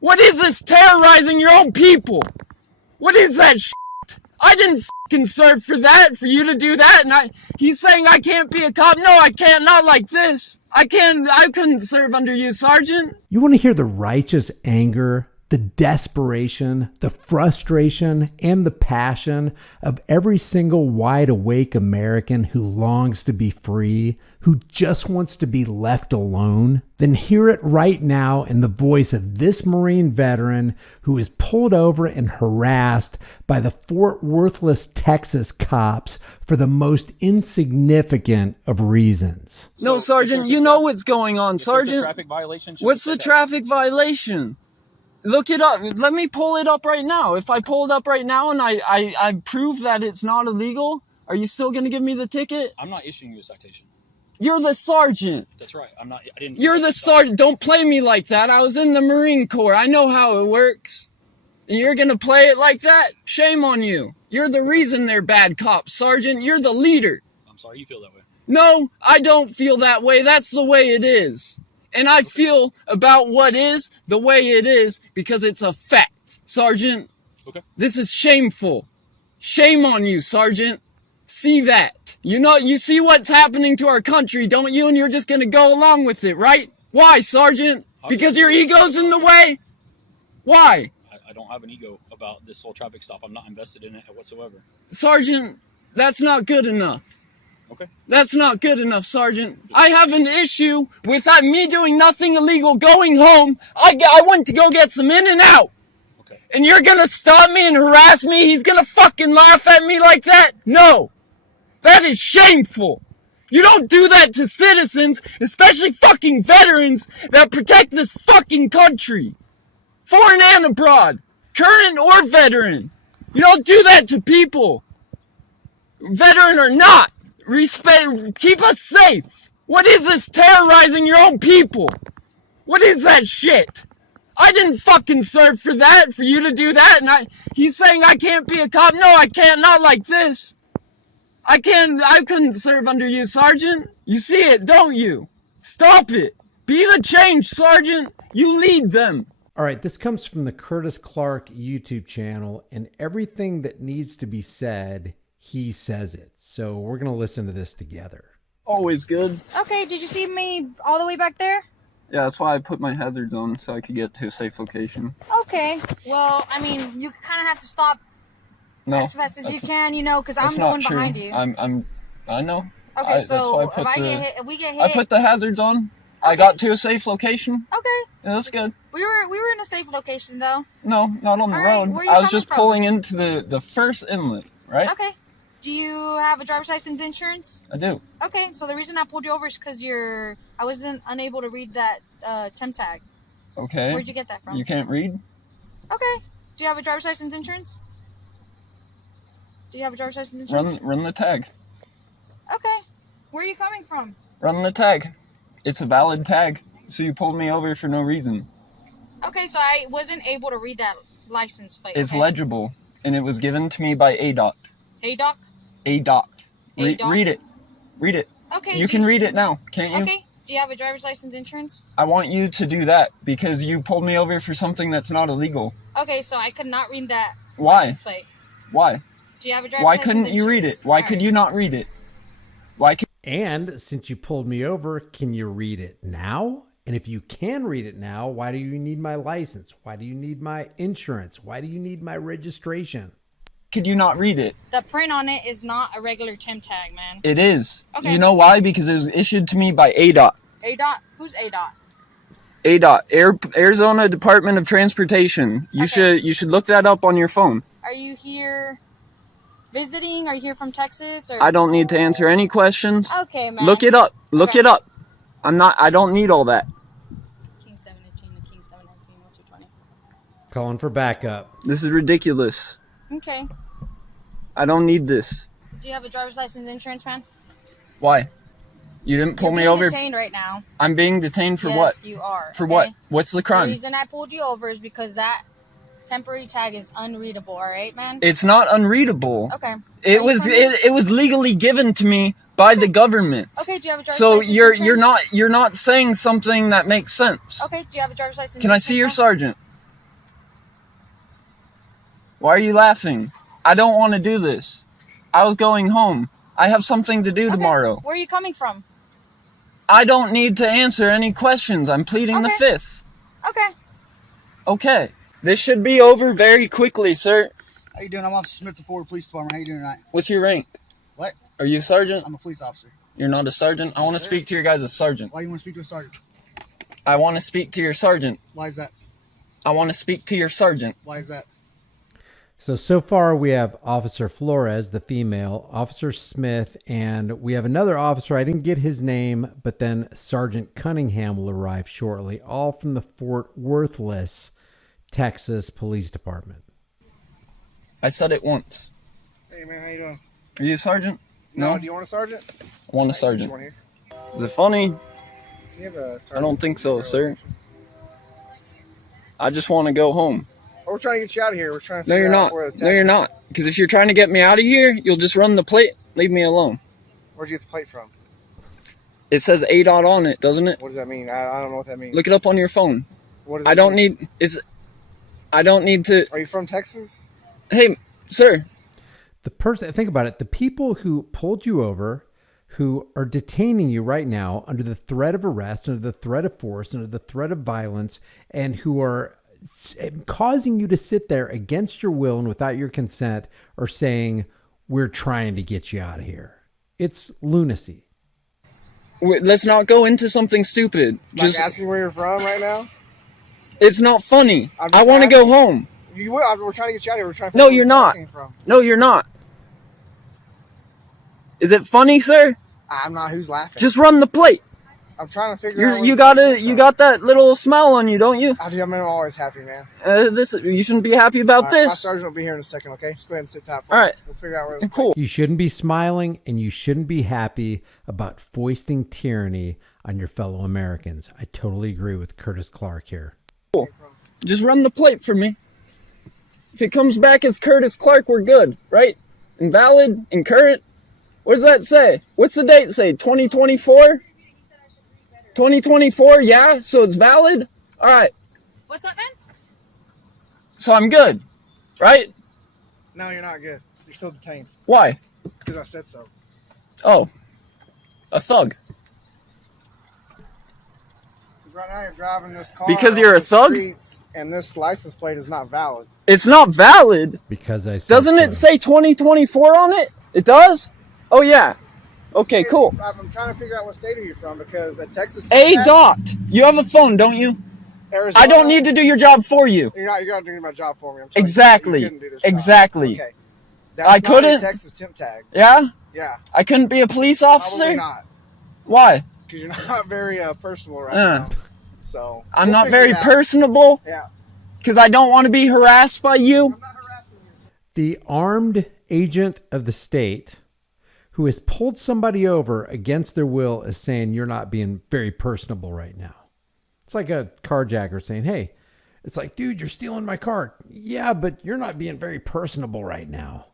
What is this terrorizing your own people? What is that shit? I didn't fucking serve for that, for you to do that, and he's saying I can't be a cop. No, I can't, not like this. I couldn't serve under you, Sergeant. You want to hear the righteous anger, the desperation, the frustration, and the passion of every single wide-awake American who longs to be free, who just wants to be left alone? Then hear it right now in the voice of this Marine veteran who is pulled over and harassed by the Fort Worthless, Texas cops for the most insignificant of reasons. No, Sergeant, you know what's going on, Sergeant. Traffic violation. What's the traffic violation? Look it up. Let me pull it up right now. If I pull it up right now and I prove that it's not illegal, are you still going to give me the ticket? I'm not issuing you a citation. You're the sergeant. That's right. I'm not. I didn't. You're the sergeant. Don't play me like that. I was in the Marine Corps. I know how it works. You're going to play it like that? Shame on you. You're the reason they're bad cops, Sergeant. You're the leader. I'm sorry you feel that way. No, I don't feel that way. That's the way it is. And I feel about what is the way it is because it's a fact, Sergeant. Okay. This is shameful. Shame on you, Sergeant. See that. You know, you see what's happening to our country, don't you? And you're just going to go along with it, right? Why, Sergeant? Because your ego's in the way? Why? I don't have an ego about this whole traffic stop. I'm not invested in it whatsoever. Sergeant, that's not good enough. Okay. That's not good enough, Sergeant. I have an issue with me doing nothing illegal, going home. I went to go get some In-N-Out. Okay. And you're gonna stop me and harass me? He's gonna fucking laugh at me like that? No. That is shameful. You don't do that to citizens, especially fucking veterans that protect this fucking country. Foreign and abroad. Current or veteran. You don't do that to people. Veteran or not. Respect, keep us safe. What is this terrorizing your own people? What is that shit? I didn't fucking serve for that, for you to do that, and he's saying I can't be a cop. No, I can't, not like this. I couldn't serve under you, Sergeant. You see it, don't you? Stop it. Be the change, Sergeant. You lead them. All right, this comes from the Curtis Clark YouTube channel, and everything that needs to be said, he says it. So we're going to listen to this together. Always good. Okay, did you see me all the way back there? Yeah, that's why I put my hazards on, so I could get to a safe location. Okay, well, I mean, you kind of have to stop as fast as you can, you know, because I'm the one behind you. I know. Okay, so if we get hit... I put the hazards on. Okay. I got to a safe location. Okay. Yeah, that's good. We were in a safe location, though. No, not on the road. Where are you I was just from? pulling into the first inlet, right? Okay. Do you have a driver's license insurance? I do. Okay, so the reason I pulled you over is because I wasn't unable to read that temp tag. Okay. Where'd you get that from? You can't read? Okay. Do you have a driver's license insurance? Do you have a driver's license insurance? Run the tag. Okay. Where are you coming from? Run the tag. It's a valid tag. So you pulled me over for no reason. Okay, so I wasn't able to read that license plate. It's legible, and it was given to me by ADOT. ADOT? ADOT. ADOT? Read it. Read it. Okay. You can read it now, can't you? Okay. Do you have a driver's license insurance? I want you to do that because you pulled me over for something that's not illegal. Okay, so I could not read that license plate. Why? Do you have a driver's Why license couldn't you read it? Why could you not read it? And since you pulled me over, can you read it now? And if you can read it now, why do you need my license? Why do you need my insurance? Why do you need my registration? Could you not read it? The print on it is not a regular temp tag, man. It is. Okay. You know why? Because it was issued to me by ADOT. ADOT? Who's ADOT? ADOT, Arizona Department of Transportation. You should look that up on your phone. Are you here visiting? Are you here from Texas? Or? I don't need to answer any questions. Okay, man. Look it up. Look it up. I don't need all that. King 718 to King 719, what's your 20? Calling for backup. This is ridiculous. Okay. I don't need this. Do you have a driver's license insurance, man? Why? You didn't pull me over. You're being detained right now. I'm being detained for what? Yes, you are. For what? What's the crime? The reason I pulled you over is because that temporary tag is unreadable, all right, man? It's not unreadable. Okay. It was legally given to me by the government. Okay, do you have a driver's license insurance? So you're not saying something that makes sense. Okay, do you have a driver's license Can I see your sergeant? Why are you laughing? I don't want to do this. I was going home. I have something to do tomorrow. Where are you coming from? I don't need to answer any questions. I'm pleading the fifth. Okay. Okay. This should be over very quickly, sir. How you doing? I'm Officer Smith, the Forward Police Department. How you doing tonight? What's your rank? What? Are you a sergeant? I'm a police officer. You're not a sergeant? I want to speak to your guys' sergeant. Why do you want to speak to a sergeant? I want to speak to your sergeant. Why is that? I want to speak to your sergeant. Why is that? So far we have Officer Flores, the female, Officer Smith, and we have another officer. I didn't get his name, but then Sergeant Cunningham will arrive shortly, all from the Fort Worthless, Texas Police Department. I said it once. Hey man, how you doing? Are you a sergeant? No? Do you want a sergeant? I want a sergeant. Here. Is it funny? Can you have a sergeant? I don't think so, sir. I just want to go home. Oh, we're trying to get you out of here. We're trying to No, you're not. No, you're not. Because if you're trying to get me out of here, you'll just run the plate. Leave me alone. Where'd you get the plate from? It says A-dot on it, doesn't it? What does that mean? I don't know what that means. Look it up on your phone. What does I don't need to. Are you from Texas? Hey, sir. The person, think about it, the people who pulled you over, who are detaining you right now under the threat of arrest, under the threat of force, under the threat of violence, and who are causing you to sit there against your will and without your consent, are saying, we're trying to get you out of here. It's lunacy. Let's not go into something stupid. Just asking where you're from right now? It's not funny. I want to go home. We're trying to get you out of here. We're trying to No, you're not. No, you're not. Is it funny, sir? I'm not. Who's laughing? Just run the plate. I'm trying to figure out. You got that little smile on you, don't you? I do. I'm always happy, man. You shouldn't be happy about this. My sergeant will be here in a second. Okay, just go ahead and sit tight. All right. We'll figure out where. Cool. You shouldn't be smiling, and you shouldn't be happy about foisting tyranny on your fellow Americans. I totally agree with Curtis Clark here. Cool. Just run the plate for me. If it comes back as Curtis Clark, we're good, right? Invalid, incurrent. What does that say? What's the date say? 2024? 2024, yeah? So it's valid? All right. What's up, man? So I'm good, right? No, you're not good. You're still detained. Why? Because I said so. Oh. A thug. Right now you're driving this car because you're a thug? And this license plate is not valid. It's not valid? Because I said Doesn't it say 2024 on it? It does? Oh, yeah. Okay, cool. I'm trying to figure out what state are you from because at Texas... A-dot. You have a phone, don't you? Arizona, I don't need to do your job for you. You're not doing my job for me. I'm exactly. You do this exactly. job. Okay. I couldn't... Texas temp tag. Yeah? Yeah. I couldn't be a police officer? Probably not. Why? Because you're not very personable right now. So I'm not very personable? Yeah. Because I don't want to be harassed by you? I'm not harassing you. The armed agent of the state who has pulled somebody over against their will is saying you're not being very personable right now. It's like a carjacker saying, hey, it's like, dude, you're stealing my car. Yeah, but you're not being very personable right now.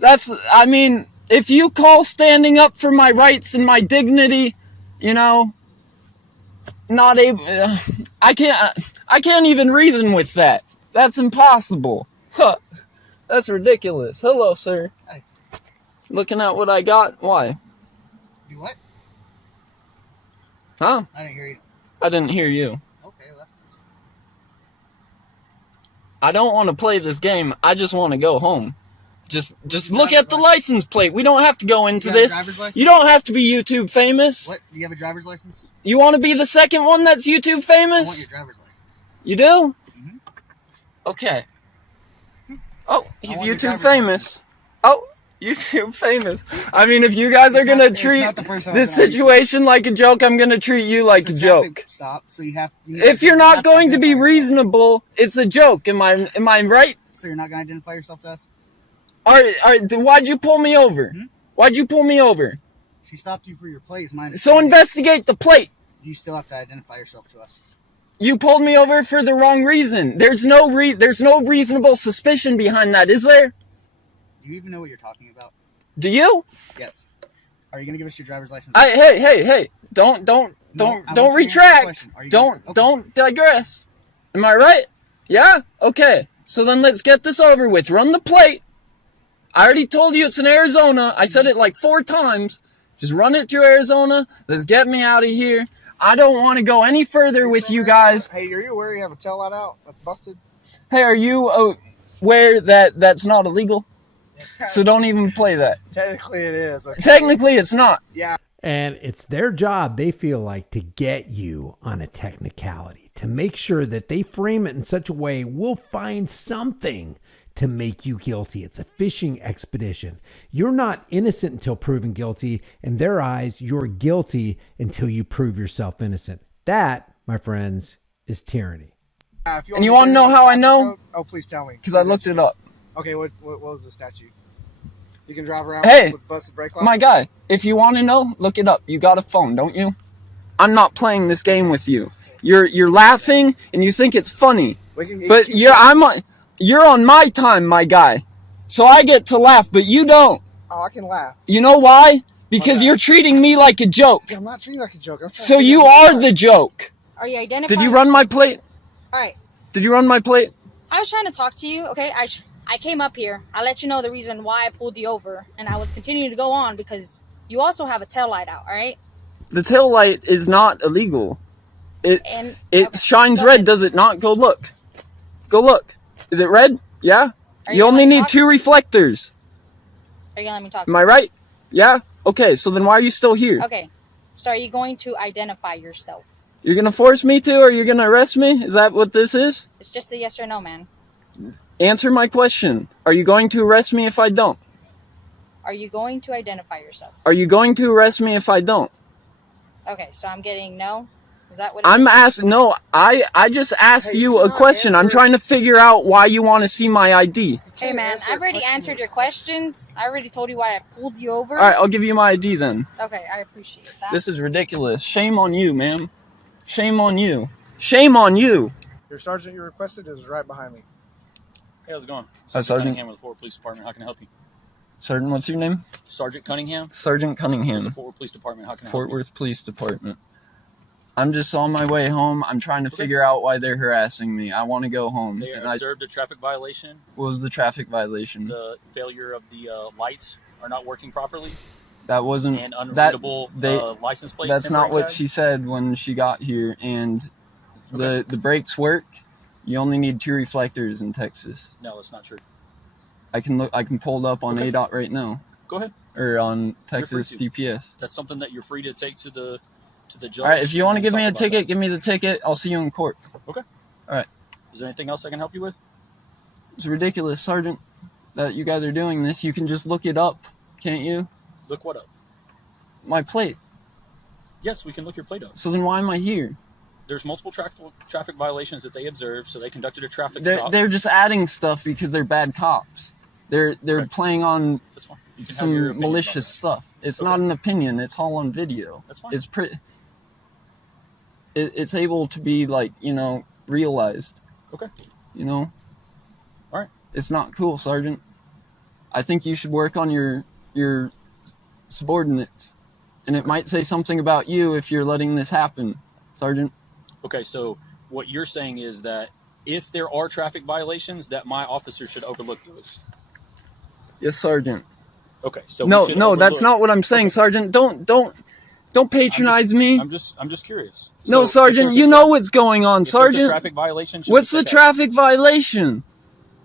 If you call standing up for my rights and my dignity, not able, I can't even reason with that. That's impossible. Huh. That's ridiculous. Hello, sir. Hey. Looking at what I got? Why? You what? Huh? I didn't hear you. I didn't hear you. Okay, well, that's good. I don't want to play this game. I just want to go home. Just look at the license plate. We don't have to go into this. You don't have to be YouTube famous. What? Do you have a driver's license? You want to be the second one that's YouTube famous? I want your driver's license. You do? Mm-hmm. Okay. Oh, he's YouTube famous. Oh, YouTube famous. If you guys are going to treat this situation like a joke, I'm going to treat you like a joke. Stop. So if you're not going to be reasonable, it's a joke. Am I right? So you're not going to identify yourself to us? All right, why'd you pull me over? Why'd you pull me over? She stopped you for your plate. So investigate the plate. You still have to identify yourself to us. You pulled me over for the wrong reason. There's no reasonable suspicion behind that, is there? Do you even know what you're talking about? Do you? Yes. Are you going to give us your driver's license? Hey! Don't retract. Don't digress. Am I right? Yeah. Okay. So then let's get this over with. Run the plate. I already told you it's in Arizona. I said it like 4 times. Just run it through Arizona. Let's get me out of here. I don't want to go any further with you guys. Hey, are you aware you have a tail light out? That's busted. Hey, are you aware that that's not illegal? So don't even play that. Technically it is. Okay. Technically it's not. Yeah. And it's their job, they feel like, to get you on a technicality, to make sure that they frame it in such a way we'll find something to make you guilty. It's a fishing expedition. You're not innocent until proven guilty. In their eyes, you're guilty until you prove yourself innocent. That, my friends, is tyranny. And you want to know how I know? Oh, please tell me. Because I looked it up. Okay, what was the statute? You can drive around with busted brake lights? My guy, if you want to know, look it up. You got a phone, don't you? I'm not playing this game with you. You're laughing and you think it's funny. But you're on my time, my guy. So I get to laugh, but you don't. Oh, I can laugh. You know why? Because you're treating me like a joke. Yeah, I'm not treating you like a joke. So you are the joke. Are you identifying? Did you run my plate? All right. Did you run my plate? I was trying to talk to you, okay? I came up here. I let you know the reason why I pulled you over, and I was continuing to go on because you also have a tail light out, all right? The tail light is not illegal. It shines red, does it not? Go look. Go look. Is it red? Yeah? You only need 2 reflectors. Are you going to let me talk? Am I right? Yeah? Okay, so then why are you still here? Okay. So are you going to identify yourself? You're going to force me to, or you're going to arrest me? Is that what this is? It's just a yes or no, man. Answer my question. Are you going to arrest me if I don't? Are you going to identify yourself? Are you going to arrest me if I don't? Okay, so I'm getting no? Is that what I'm asking, no, I just asked you a question. I'm trying to figure out why you want to see my ID. Hey, man, I've already answered your questions. I already told you why I pulled you over. All right, I'll give you my ID then. Okay, I appreciate that. This is ridiculous. Shame on you, ma'am. Shame on you. Shame on you. Your sergeant you requested is right behind me. Hey, how's it going? Hi, Sergeant. Cunningham with the Fort Worth Police Department. How can I help you? Sergeant, what's your name? Sergeant Cunningham. Sergeant Cunningham. The Fort Worth Police Department. How can I help Fort you? Worth Police Department. I'm just on my way home. I'm trying to figure out why they're harassing me. I want to go home. They observed a traffic violation. What was the traffic violation? The failure of the lights are not working properly. That wasn't and unreadable license plate. That's not what she said when she got here. And the brakes work. You only need 2 reflectors in Texas. No, that's not true. I can pull it up on ADOT right now. Go ahead. Or on Texas DPS. That's something that you're free to take to the judge. All right, if you want to give me a ticket, give me the ticket. I'll see you in court. Okay. All right. Is there anything else I can help you with? It's ridiculous, Sergeant, that you guys are doing this. You can just look it up, can't you? Look what up? My plate. Yes, we can look your plate up. So then why am I here? There's multiple traffic violations that they observed, so they conducted a traffic stop. They're just adding stuff because they're bad cops. They're playing on some malicious stuff. It's not an opinion. It's all on video. That's fine. It's able to be realized. Okay. All right. It's not cool, Sergeant. I think you should work on your subordinates, and it might say something about you if you're letting this happen, Sergeant. Okay, so what you're saying is that if there are traffic violations, that my officer should overlook those. Yes, Sergeant. Okay, so no, that's not what I'm saying, Sergeant. Don't patronize me. I'm just curious. No, So Sergeant, you know what's going on, Sergeant. There's a traffic violation. What's the traffic violation?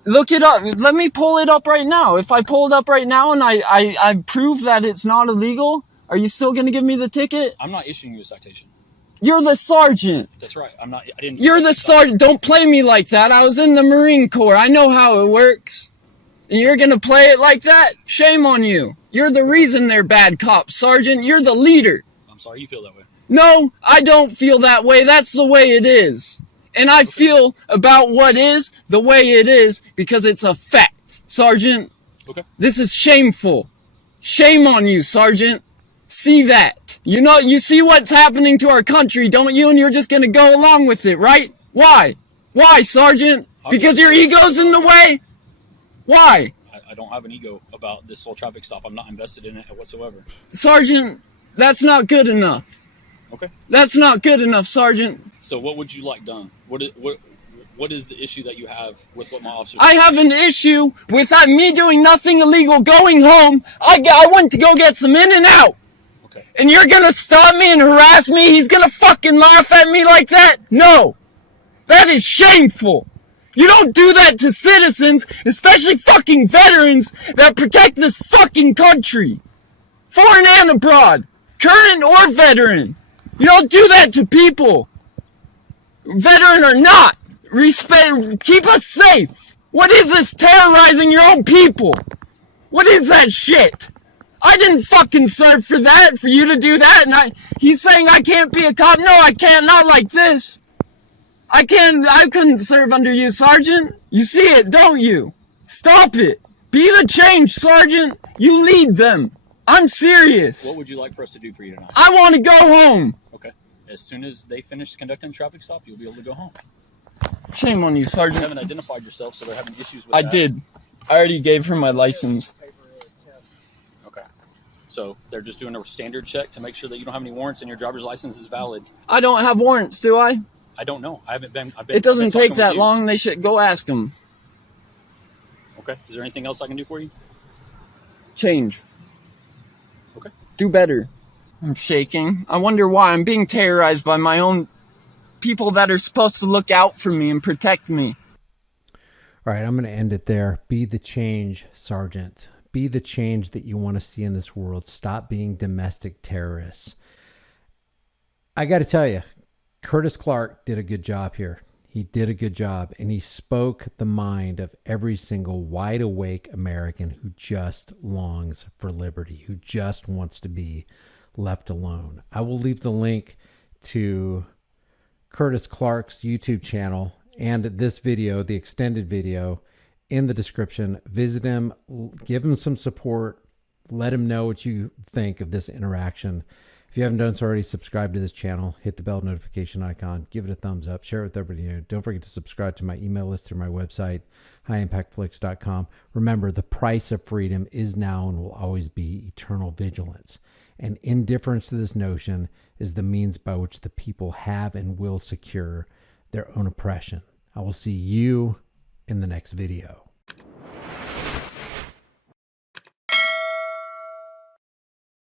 Look it up. Let me pull it up right now. If I pull it up right now and I prove that it's not illegal, are you still going to give me the ticket? I'm not issuing you a citation. You're the sergeant. That's right. I'm not. I didn't. You're the sergeant. Don't play me like that. I was in the Marine Corps. I know how it works. And you're going to play it like that? Shame on you. You're the reason they're bad cops, Sergeant. You're the leader. I'm sorry you feel that way. No, I don't feel that way. That's the way it is. And I feel about what is the way it is because it's a fact, Sergeant. Okay. This is shameful. Shame on you, Sergeant. See that. You see what's happening to our country, don't you? And you're just going to go along with it, right? Why? Why, Sergeant? Because your ego's in the way? Why? I don't have an ego about this whole traffic stop. I'm not invested in it whatsoever. Sergeant, that's not good enough. Okay. That's not good enough, Sergeant. So what would you like done? What What is the issue that you have with what my officer? I have an issue with me doing nothing illegal, going home. I went to go get some In-N-Out. Okay. And you're gonna stop me and harass me? He's gonna fucking laugh at me like that? No. That is shameful. You don't do that to citizens, especially fucking veterans that protect this fucking country. Foreign and abroad. Current or veteran. You don't do that to people. Veteran or not. Respect, keep us safe. What is this terrorizing your own people? What is that shit? I didn't fucking serve for that, for you to do that, and he's saying I can't be a cop. No, I can't, not like this. I couldn't serve under you, Sergeant. You see it, don't you? Stop it. Be the change, Sergeant. You lead them. I'm serious. What would you like for us to do for you tonight? I want to go home. Okay. As soon as they finish conducting a traffic stop, you'll be able to go home. Shame on you, You Sergeant. haven't identified yourself, so they're having issues with I that. did. I already gave her my license. Okay. So they're just doing a standard check to make sure that you don't have any warrants and your driver's license is valid. I don't have warrants, do I? I don't know. I've been It doesn't take that you. long. They should go ask them. Okay. Is there anything else I can do for you? Change. Okay. Do better. I'm shaking. I wonder why. I'm being terrorized by my own people that are supposed to look out for me and protect me. All right, I'm going to end it there. Be the change, Sergeant. Be the change that you want to see in this world. Stop being domestic terrorists. I got to tell you, Curtis Clark did a good job here. He did a good job, and he spoke the mind of every single wide-awake American who just longs for liberty, who just wants to be left alone. I will leave the link to Curtis Clark's YouTube channel and this video, the extended video, in the description. Visit him, give him some support, let him know what you think of this interaction. If you haven't done so already, subscribe to this channel, hit the bell notification icon, give it a thumbs up, share it with everybody you know. Don't forget to subscribe to my email list through my website, highimpactflix.com. Remember, the price of freedom is now and will always be eternal vigilance. And indifference to this notion is the means by which the people have and will secure their own oppression. I will see you in the next video.